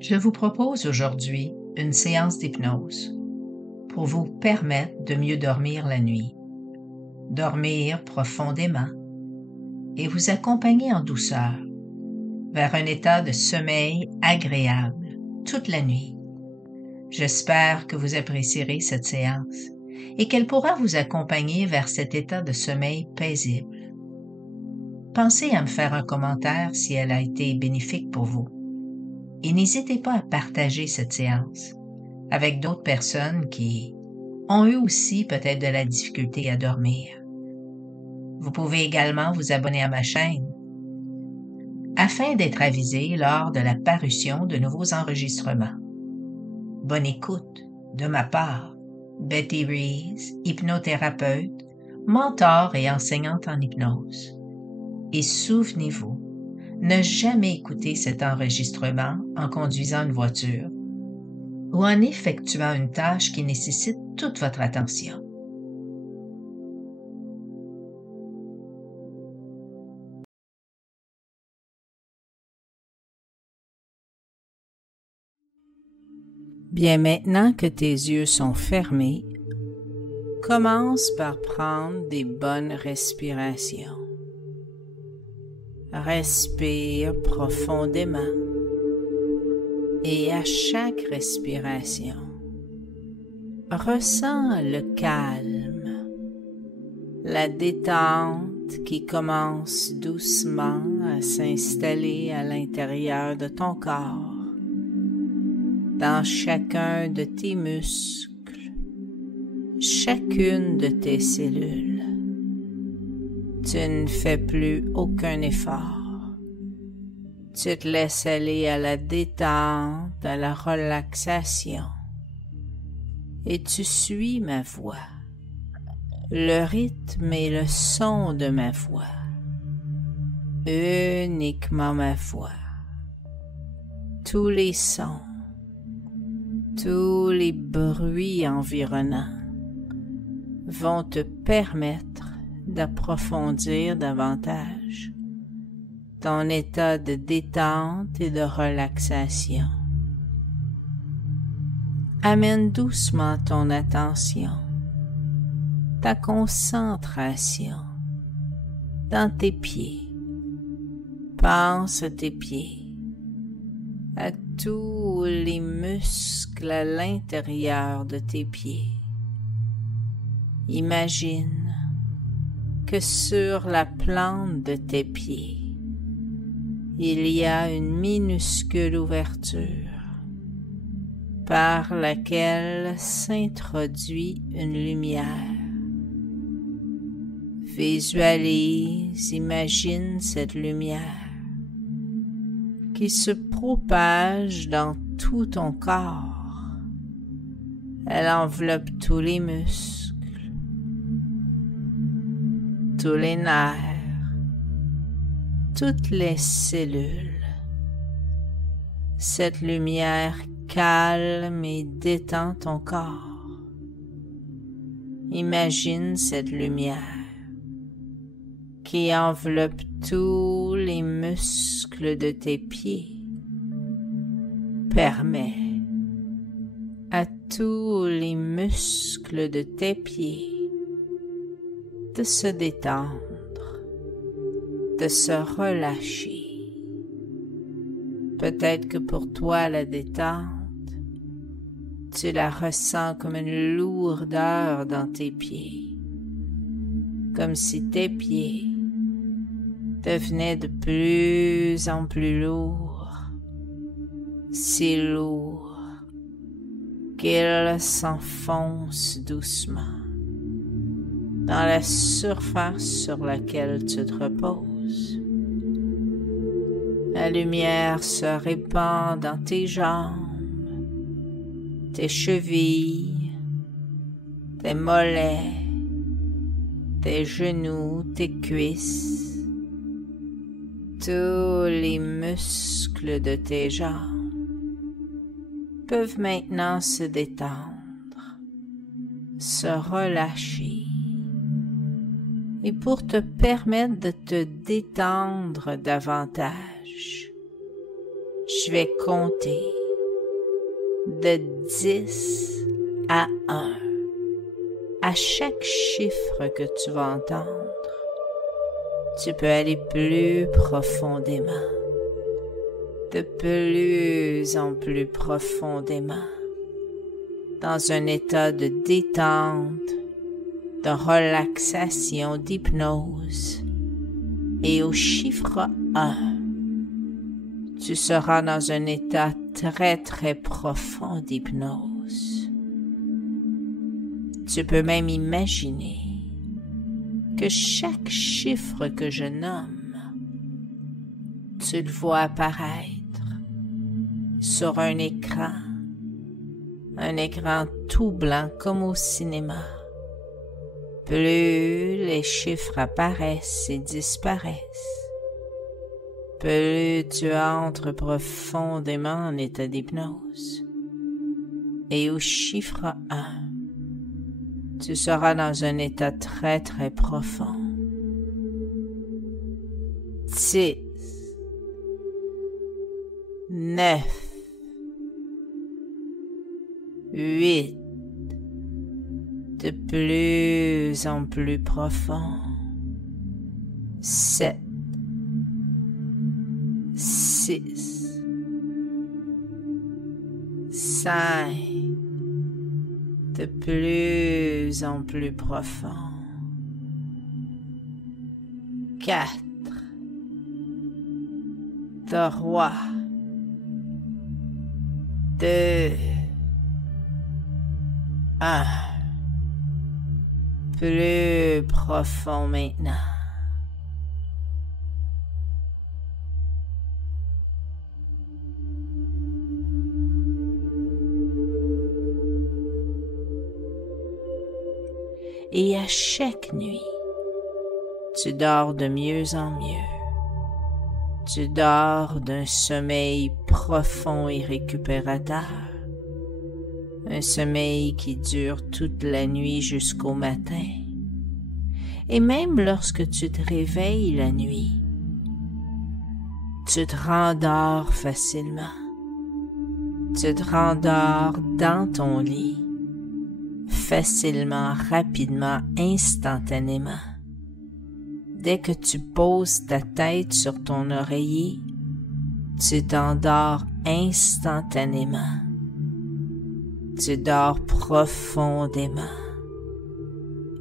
Je vous propose aujourd'hui une séance d'hypnose pour vous permettre de mieux dormir la nuit, dormir profondément et vous accompagner en douceur vers un état de sommeil agréable toute la nuit. J'espère que vous apprécierez cette séance et qu'elle pourra vous accompagner vers cet état de sommeil paisible. Pensez à me faire un commentaire si elle a été bénéfique pour vous. Et n'hésitez pas à partager cette séance avec d'autres personnes qui ont eu aussi peut-être de la difficulté à dormir. Vous pouvez également vous abonner à ma chaîne afin d'être avisé lors de la parution de nouveaux enregistrements. Bonne écoute de ma part, Betty Rees, hypnothérapeute, mentor et enseignante en hypnose. Et souvenez-vous, ne jamais écouter cet enregistrement en conduisant une voiture ou en effectuant une tâche qui nécessite toute votre attention. Bien, maintenant que tes yeux sont fermés, commence par prendre des bonnes respirations. Respire profondément et à chaque respiration, ressens le calme, la détente qui commence doucement à s'installer à l'intérieur de ton corps, dans chacun de tes muscles, chacune de tes cellules. Tu ne fais plus aucun effort. Tu te laisses aller à la détente, à la relaxation. Et tu suis ma voix, le rythme et le son de ma voix. Uniquement ma voix. Tous les sons, tous les bruits environnants vont te permettre d'approfondir davantage ton état de détente et de relaxation. Amène doucement ton attention, ta concentration dans tes pieds. Pense à tes pieds, à tous les muscles à l'intérieur de tes pieds. Imagine que sur la plante de tes pieds, il y a une minuscule ouverture par laquelle s'introduit une lumière. Visualise, imagine cette lumière qui se propage dans tout ton corps. Elle enveloppe tous les muscles, tous les nerfs, toutes les cellules. Cette lumière calme et détend ton corps. Imagine cette lumière qui enveloppe tous les muscles de tes pieds. Permets à tous les muscles de tes pieds de se détendre, de se relâcher. Peut-être que pour toi, la détente, tu la ressens comme une lourdeur dans tes pieds, comme si tes pieds devenaient de plus en plus lourds, si lourds qu'ils s'enfoncent doucement dans la surface sur laquelle tu te reposes. La lumière se répand dans tes jambes, tes chevilles, tes mollets, tes genoux, tes cuisses, tous les muscles de tes jambes peuvent maintenant se détendre, se relâcher. Et pour te permettre de te détendre davantage, je vais compter de 10 à 1. À chaque chiffre que tu vas entendre, tu peux aller plus profondément, de plus en plus profondément, dans un état de détente, de relaxation, d'hypnose. Et au chiffre 1, tu seras dans un état très très profond d'hypnose. Tu peux même imaginer que chaque chiffre que je nomme, tu le vois apparaître sur un écran tout blanc comme au cinéma. Plus les chiffres apparaissent et disparaissent, plus tu entres profondément en état d'hypnose. Et au chiffre 1, tu seras dans un état très très profond. 6, 9, 8, de plus en plus profond. 7, 6, 5, de plus en plus profond. 4, 3, 2, 1. Plus profond maintenant. Et à chaque nuit, tu dors de mieux en mieux. Tu dors d'un sommeil profond et récupérateur. Un sommeil qui dure toute la nuit jusqu'au matin. Et même lorsque tu te réveilles la nuit, tu te rendors facilement. Tu te rendors dans ton lit, facilement, rapidement, instantanément. Dès que tu poses ta tête sur ton oreiller, tu t'endors instantanément. Tu dors profondément.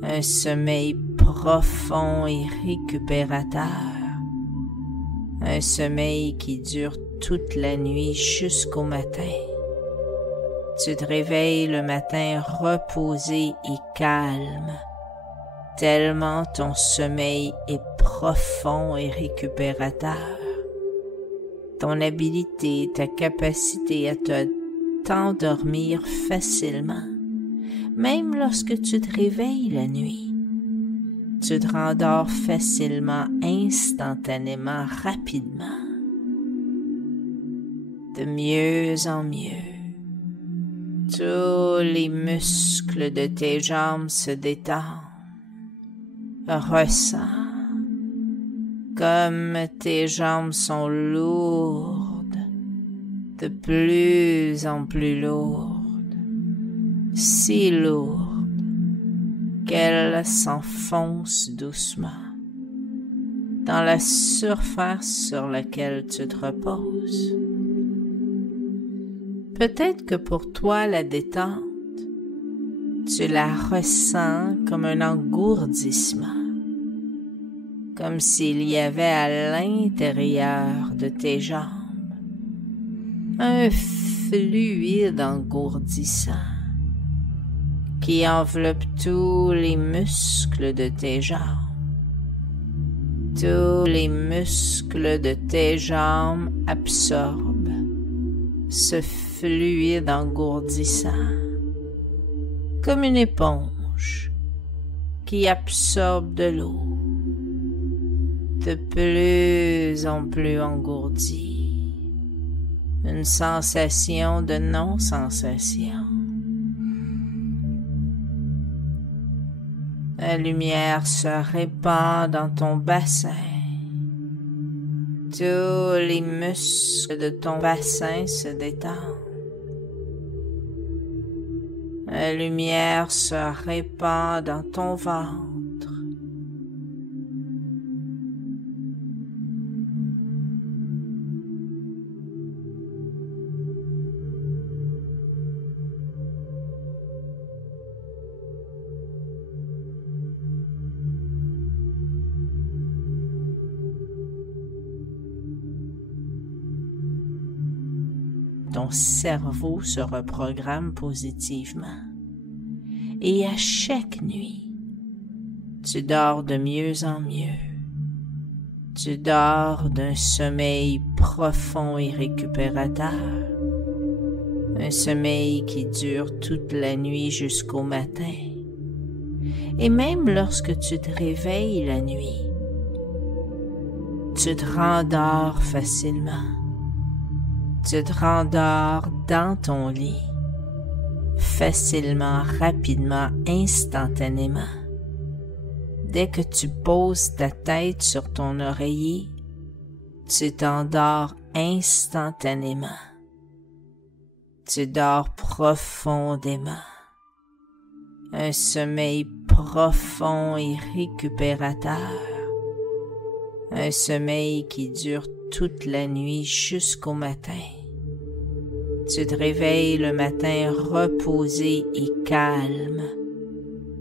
Un sommeil profond et récupérateur. Un sommeil qui dure toute la nuit jusqu'au matin. Tu te réveilles le matin reposé et calme, tellement ton sommeil est profond et récupérateur. Ton habileté, ta capacité à t'endormir facilement, même lorsque tu te réveilles la nuit. Tu te rendors facilement, instantanément, rapidement, de mieux en mieux. Tous les muscles de tes jambes se détendent. Ressens comme tes jambes sont lourdes, de plus en plus lourdes, si lourdes qu'elles s'enfoncent doucement dans la surface sur laquelle tu te reposes. Peut-être que pour toi, la détente, tu la ressens comme un engourdissement, comme s'il y avait à l'intérieur de tes jambes un fluide engourdissant qui enveloppe tous les muscles de tes jambes. Tous les muscles de tes jambes absorbent ce fluide engourdissant, comme une éponge qui absorbe de l'eau, de plus en plus engourdie, une sensation de non-sensation. La lumière se répand dans ton bassin. Tous les muscles de ton bassin se détendent. La lumière se répand dans ton ventre. Ton cerveau se reprogramme positivement. Et à chaque nuit, tu dors de mieux en mieux. Tu dors d'un sommeil profond et récupérateur. Un sommeil qui dure toute la nuit jusqu'au matin. Et même lorsque tu te réveilles la nuit, tu te rendors facilement. Tu te rendors dans ton lit, facilement, rapidement, instantanément. Dès que tu poses ta tête sur ton oreiller, tu t'endors instantanément. Tu dors profondément. Un sommeil profond et récupérateur. Un sommeil qui dure toute la nuit jusqu'au matin. Tu te réveilles le matin reposé et calme,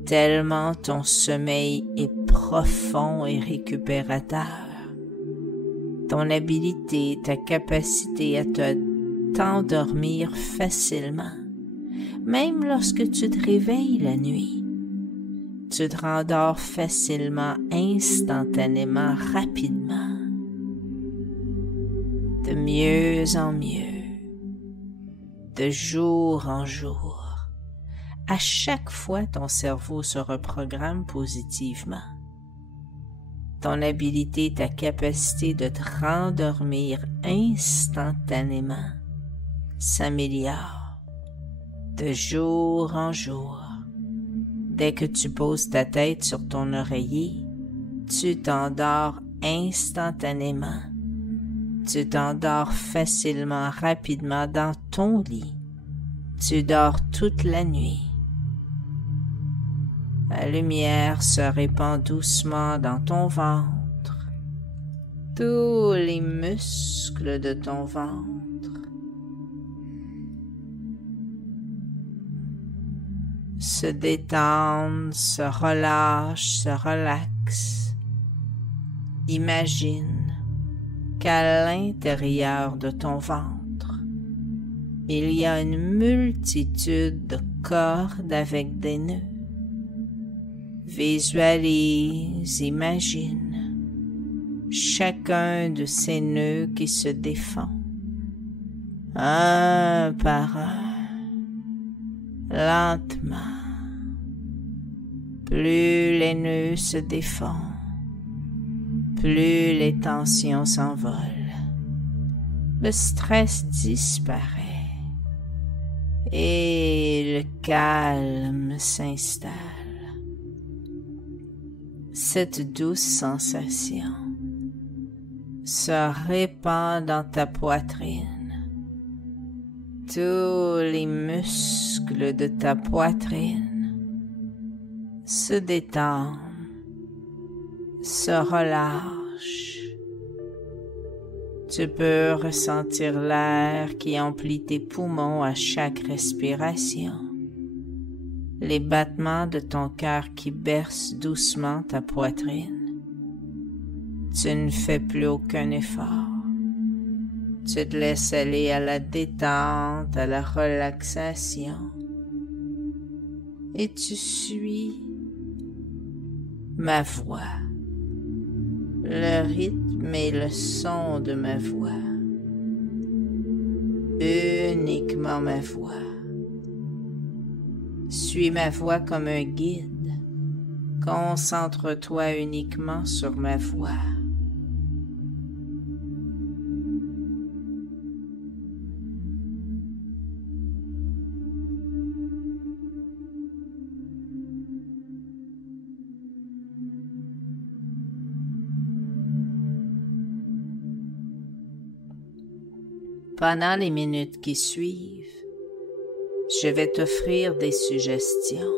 tellement ton sommeil est profond et récupérateur. Ton habileté, ta capacité à t'endormir facilement, même lorsque tu te réveilles la nuit. Tu te rendors facilement, instantanément, rapidement, de mieux en mieux, de jour en jour. À chaque fois, ton cerveau se reprogramme positivement. Ton habileté, ta capacité de te rendormir instantanément s'améliore de jour en jour. Dès que tu poses ta tête sur ton oreiller, tu t'endors instantanément. Tu t'endors facilement, rapidement dans ton lit. Tu dors toute la nuit. La lumière se répand doucement dans ton ventre. Tous les muscles de ton ventre se détendent, se relâchent, se relaxent. Imagine qu'à l'intérieur de ton ventre, il y a une multitude de cordes avec des nœuds. Visualise, imagine chacun de ces nœuds qui se défend, un par un. Lentement, plus les nœuds se défont, plus les tensions s'envolent, le stress disparaît et le calme s'installe. Cette douce sensation se répand dans ta poitrine. Tous les muscles de ta poitrine se détendent, se relâchent. Tu peux ressentir l'air qui emplit tes poumons à chaque respiration, les battements de ton cœur qui bercent doucement ta poitrine. Tu ne fais plus aucun effort. Tu te laisses aller à la détente, à la relaxation. Et tu suis ma voix, le rythme et le son de ma voix. Uniquement ma voix. Suis ma voix comme un guide. Concentre-toi uniquement sur ma voix. Pendant les minutes qui suivent, Je vais t'offrir des suggestions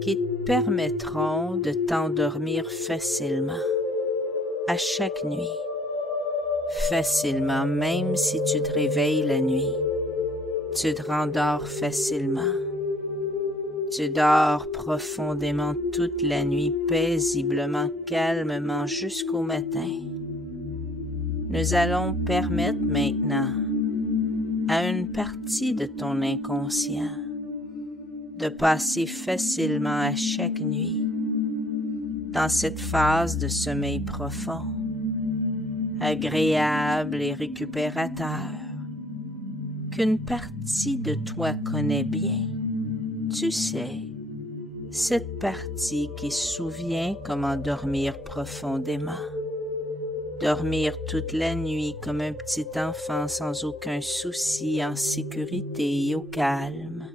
qui te permettront de t'endormir facilement à chaque nuit. Facilement, même si tu te réveilles la nuit, tu te rendors facilement. Tu dors profondément toute la nuit, paisiblement, calmement jusqu'au matin. Nous allons permettre maintenant à une partie de ton inconscient de passer facilement à chaque nuit dans cette phase de sommeil profond, agréable et récupérateur, qu'une partie de toi connaît bien. Tu sais, cette partie qui se souvient comment dormir profondément, dormir toute la nuit comme un petit enfant sans aucun souci, en sécurité et au calme.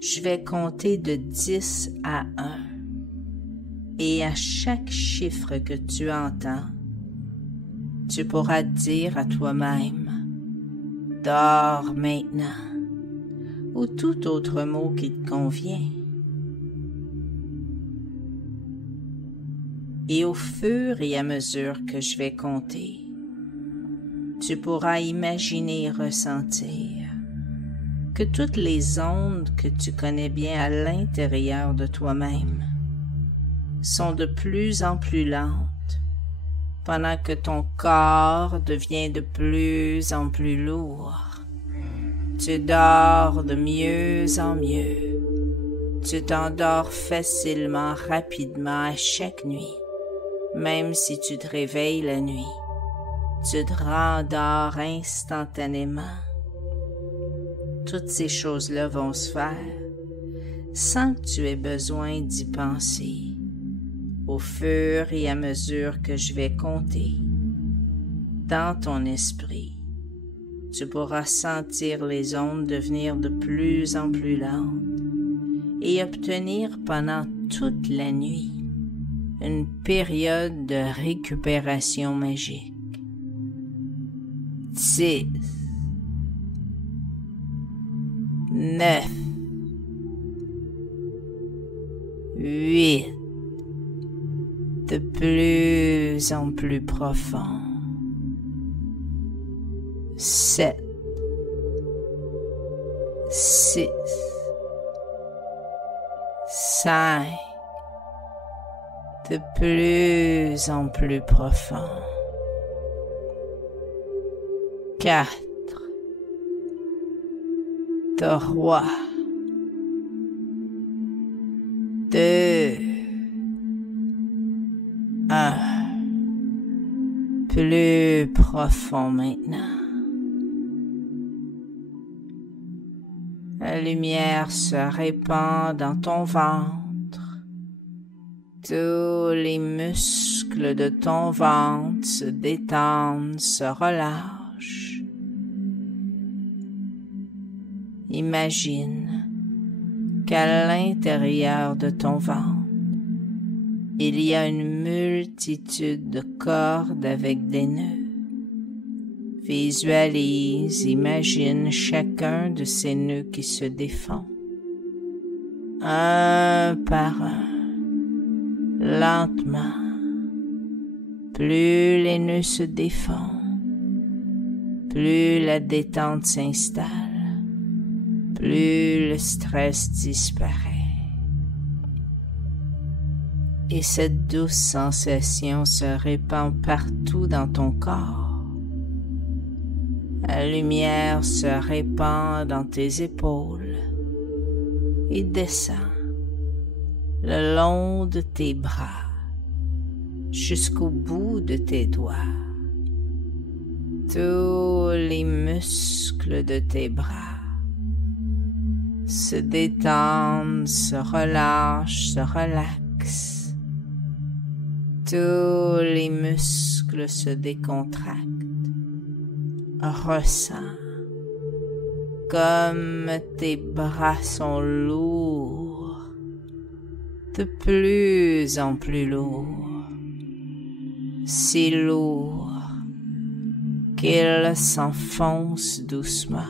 Je vais compter de 10 à 1 et à chaque chiffre que tu entends, tu pourras te dire à toi-même « Dors maintenant » ou tout autre mot qui te convient. Et au fur et à mesure que je vais compter, tu pourras imaginer et ressentir que toutes les ondes que tu connais bien à l'intérieur de toi-même sont de plus en plus lentes, pendant que ton corps devient de plus en plus lourd. Tu dors de mieux en mieux. Tu t'endors facilement, rapidement à chaque nuit, même si tu te réveilles la nuit. Tu te rendors instantanément. Toutes ces choses-là vont se faire sans que tu aies besoin d'y penser. Au fur et à mesure que je vais compter, dans ton esprit, tu pourras sentir les ondes devenir de plus en plus lentes et obtenir pendant toute la nuit une période de récupération magique. 6, 9, 8, de plus en plus profond. 7, 6, 5, de plus en plus profond. 4, 3, 2, 1, plus profond maintenant. La lumière se répand dans ton ventre. Tous les muscles de ton ventre se détendent, se relâchent. Imagine qu'à l'intérieur de ton ventre, il y a une multitude de cordes avec des nœuds. Visualise, imagine chacun de ces nœuds qui se défont, un par un, lentement. Plus les nœuds se défont, plus la détente s'installe, plus le stress disparaît. Et cette douce sensation se répand partout dans ton corps. La lumière se répand dans tes épaules et descend le long de tes bras jusqu'au bout de tes doigts. Tous les muscles de tes bras se détendent, se relâchent, se relaxent. Tous les muscles se décontractent. Ressens comme tes bras sont lourds, de plus en plus lourds, si lourds qu'ils s'enfoncent doucement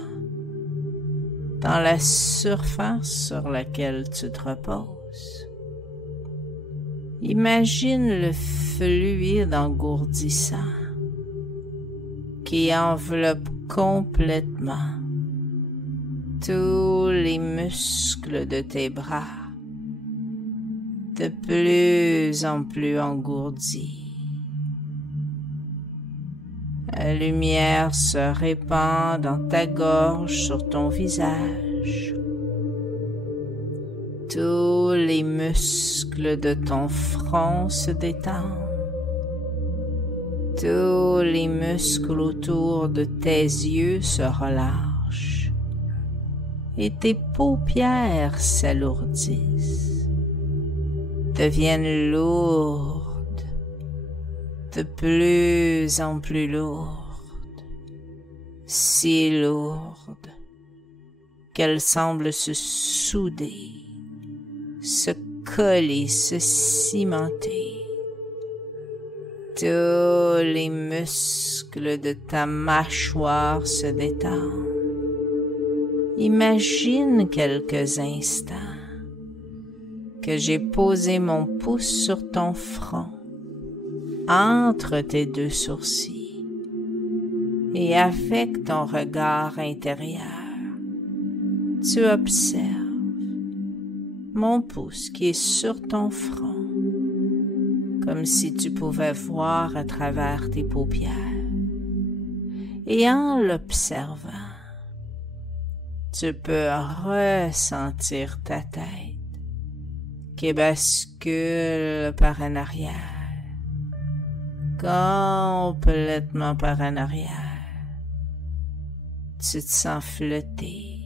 dans la surface sur laquelle tu te reposes. Imagine le fluide engourdissant qui enveloppe complètement tous les muscles de tes bras, de plus en plus engourdis. La lumière se répand dans ta gorge, sur ton visage. Tous les muscles de ton front se détendent. Tous les muscles autour de tes yeux se relâchent. Et tes paupières s'alourdissent, deviennent lourdes, de plus en plus lourdes, si lourdes qu'elles semblent se souder, se coller, se cimenter. Tous les muscles de ta mâchoire se détendent. Imagine quelques instants que j'ai posé mon pouce sur ton front, entre tes deux sourcils, et avec ton regard intérieur, tu observes mon pouce qui est sur ton front, comme si tu pouvais voir à travers tes paupières. Et en l'observant, tu peux ressentir ta tête qui bascule par en arrière, complètement par en arrière. Tu te sens flotter,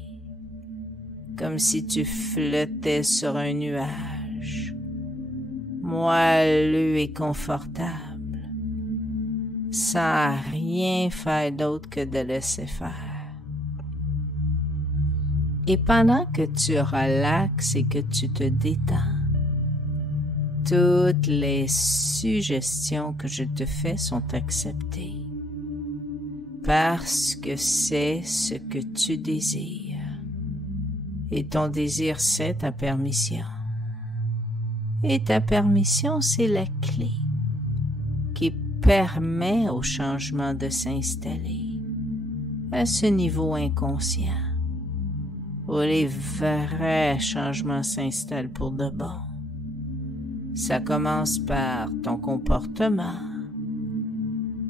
comme si tu flottais sur un nuage, moelleux et confortable, sans rien faire d'autre que de laisser faire. Et pendant que tu relaxes et que tu te détends, toutes les suggestions que je te fais sont acceptées, parce que c'est ce que tu désires. Et ton désir, c'est ta permission. Et ta permission, c'est la clé qui permet au changement de s'installer à ce niveau inconscient, où les vrais changements s'installent pour de bon. Ça commence par ton comportement,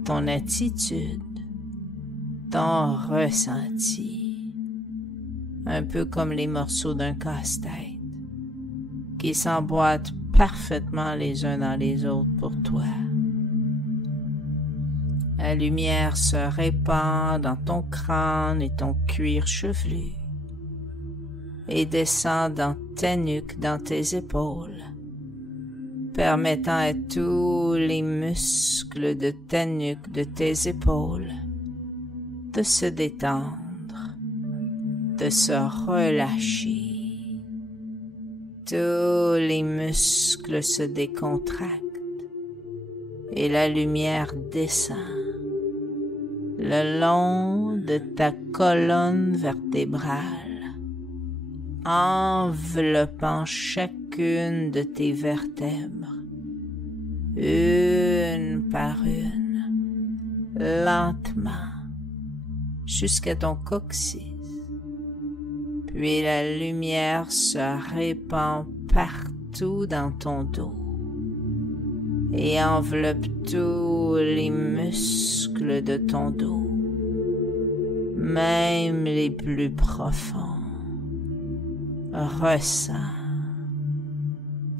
ton attitude, ton ressenti, un peu comme les morceaux d'un casse-tête qui s'emboîtent parfaitement les uns dans les autres pour toi. La lumière se répand dans ton crâne et ton cuir chevelu et descend dans ta nuque, dans tes épaules, permettant à tous les muscles de ta nuque, de tes épaules, de se détendre, de se relâcher. Tous les muscles se décontractent et la lumière descend le long de ta colonne vertébrale, enveloppant chacune de tes vertèbres, une par une, lentement, jusqu'à ton coccyx. Puis la lumière se répand partout dans ton dos et enveloppe tous les muscles de ton dos, même les plus profonds. Ressens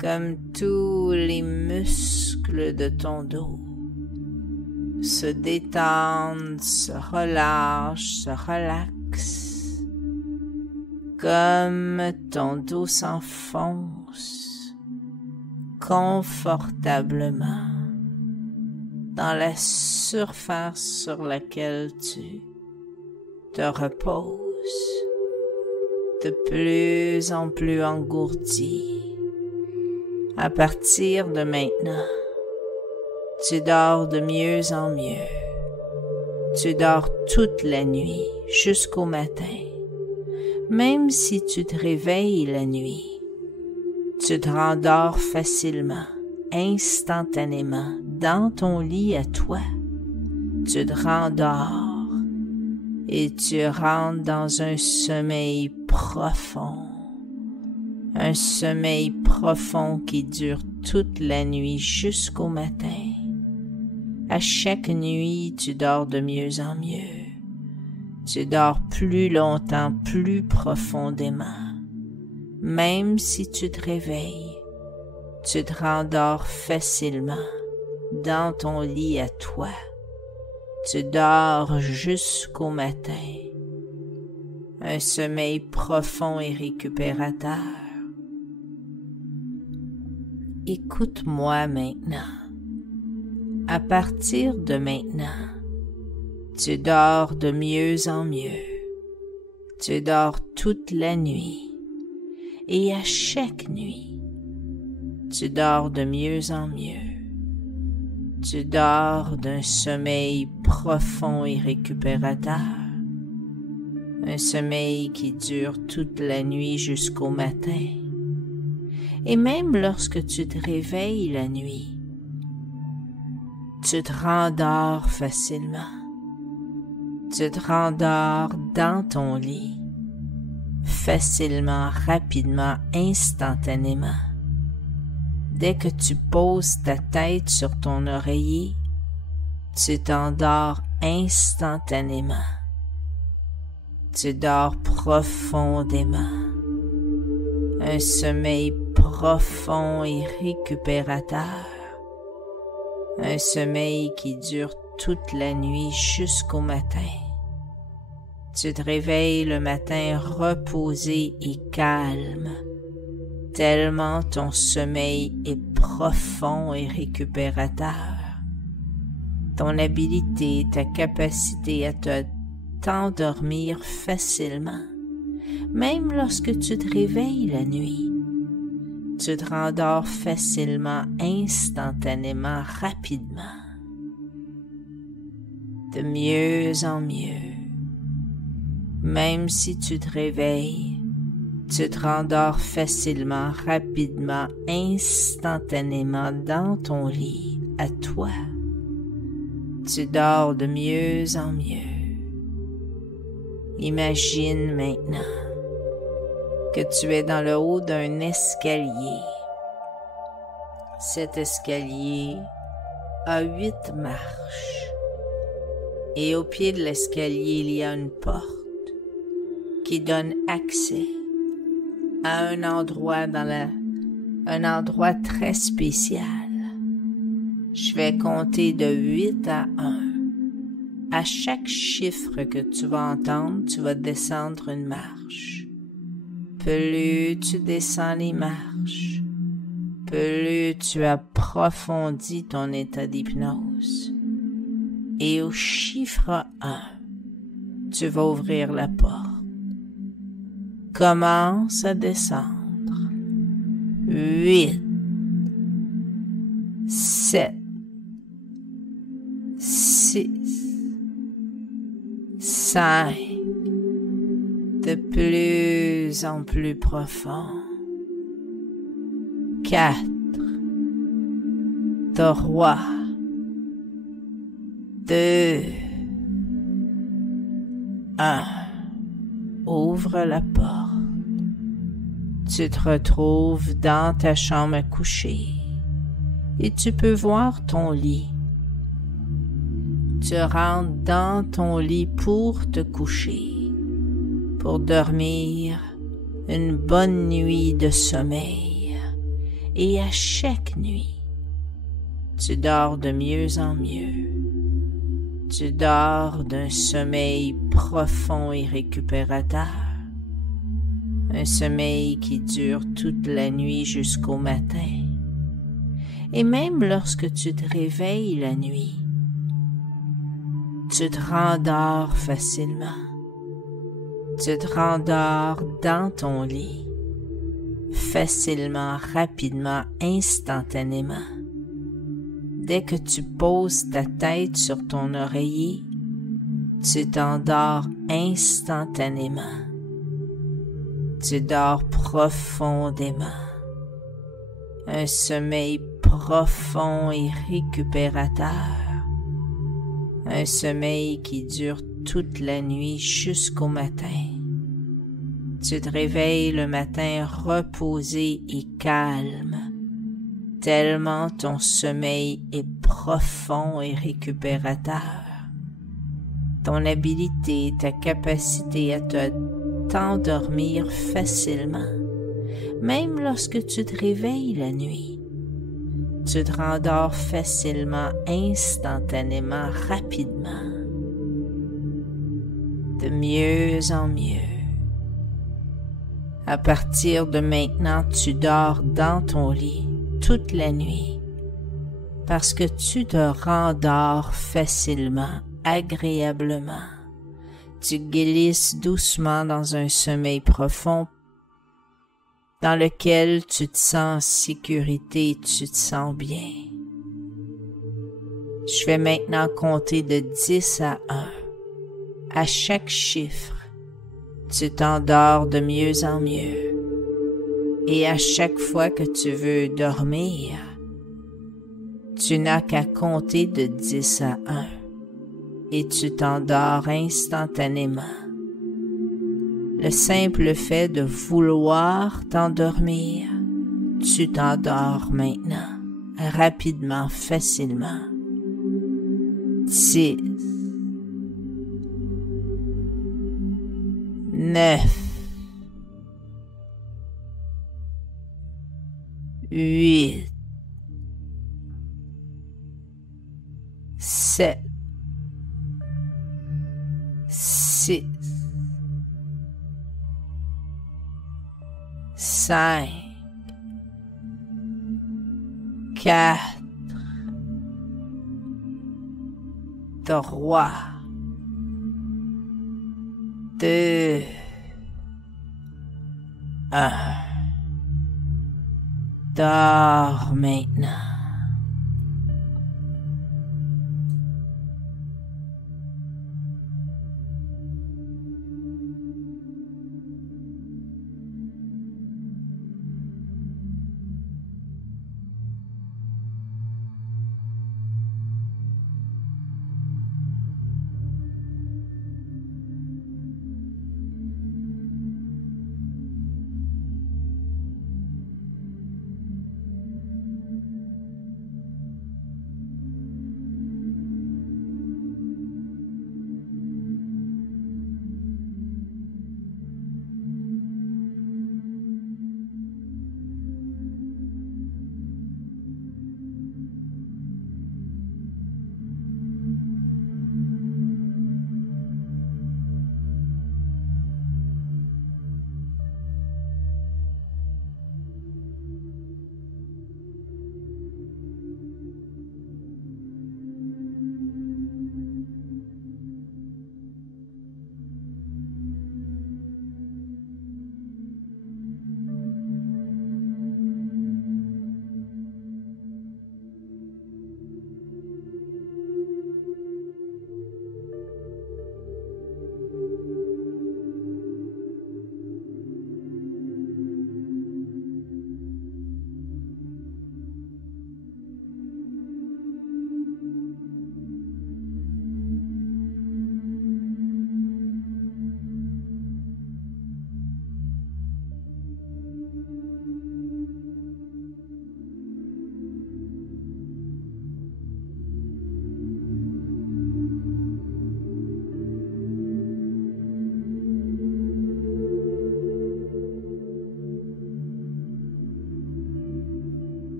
comme tous les muscles de ton dos se détendent, se relâchent, se relaxent, comme ton dos s'enfonce confortablement dans la surface sur laquelle tu te reposes de plus en plus engourdi. À partir de maintenant, tu dors de mieux en mieux. Tu dors toute la nuit jusqu'au matin. Même si tu te réveilles la nuit, tu te rendors facilement, instantanément, dans ton lit à toi. Tu te rendors et tu rentres dans un sommeil profond. Un sommeil profond qui dure toute la nuit jusqu'au matin. À chaque nuit, tu dors de mieux en mieux. Tu dors plus longtemps, plus profondément. Même si tu te réveilles, tu te rendors facilement dans ton lit à toi. Tu dors jusqu'au matin. Un sommeil profond et récupérateur. Écoute-moi maintenant. À partir de maintenant, tu dors de mieux en mieux. Tu dors toute la nuit. Et à chaque nuit, tu dors de mieux en mieux. Tu dors d'un sommeil profond et récupérateur. Un sommeil qui dure toute la nuit jusqu'au matin. Et même lorsque tu te réveilles la nuit, tu te rendors facilement. Tu te rendors dans ton lit, facilement, rapidement, instantanément. Dès que tu poses ta tête sur ton oreiller, tu t'endors instantanément. Tu dors profondément. Un sommeil profond et récupérateur. Un sommeil qui dure toute la nuit jusqu'au matin. Tu te réveilles le matin reposé et calme, tellement ton sommeil est profond et récupérateur. Ton habileté, ta capacité à t'endormir facilement, même lorsque tu te réveilles la nuit, tu te rendors facilement, instantanément, rapidement, de mieux en mieux. Même si tu te réveilles, tu te rendors facilement, rapidement, instantanément dans ton lit, à toi. Tu dors de mieux en mieux. Imagine maintenant que tu es dans le haut d'un escalier. Cet escalier a 8 marches. Et au pied de l'escalier, il y a une porte qui donne accès à un endroit un endroit très spécial. Je vais compter de 8 à 1. À chaque chiffre que tu vas entendre, tu vas descendre une marche. Plus tu descends les marches, plus tu approfondis ton état d'hypnose. Et au chiffre 1, tu vas ouvrir la porte. Commence à descendre. 8, 7, 6, 5, de plus en plus profond. 4, 3, 2, 1. Ouvre la porte. Tu te retrouves dans ta chambre à coucher et tu peux voir ton lit. Tu rentres dans ton lit pour te coucher, pour dormir une bonne nuit de sommeil. Et à chaque nuit, tu dors de mieux en mieux. Tu dors d'un sommeil profond et récupérateur. Un sommeil qui dure toute la nuit jusqu'au matin. Et même lorsque tu te réveilles la nuit, tu te rendors facilement. Tu te rendors dans ton lit, facilement, rapidement, instantanément. Dès que tu poses ta tête sur ton oreiller, tu t'endors instantanément. Tu dors profondément. Un sommeil profond et récupérateur. Un sommeil qui dure toute la nuit jusqu'au matin. Tu te réveilles le matin reposé et calme, tellement ton sommeil est profond et récupérateur. Ton habileté, ta capacité à t'endormir facilement, même lorsque tu te réveilles la nuit. Tu te rendors facilement, instantanément, rapidement, de mieux en mieux. À partir de maintenant, tu dors dans ton lit toute la nuit parce que tu te rendors facilement, agréablement. Tu glisses doucement dans un sommeil profond dans lequel tu te sens en sécurité, tu te sens bien. Je vais maintenant compter de 10 à 1. À chaque chiffre, tu t'endors de mieux en mieux. Et à chaque fois que tu veux dormir, tu n'as qu'à compter de 10 à 1 et tu t'endors instantanément. Le simple fait de vouloir t'endormir, tu t'endors maintenant, rapidement, facilement. 6, 9, 8, 7, 6, 5, 4, 3, 2, 1. Dors maintenant.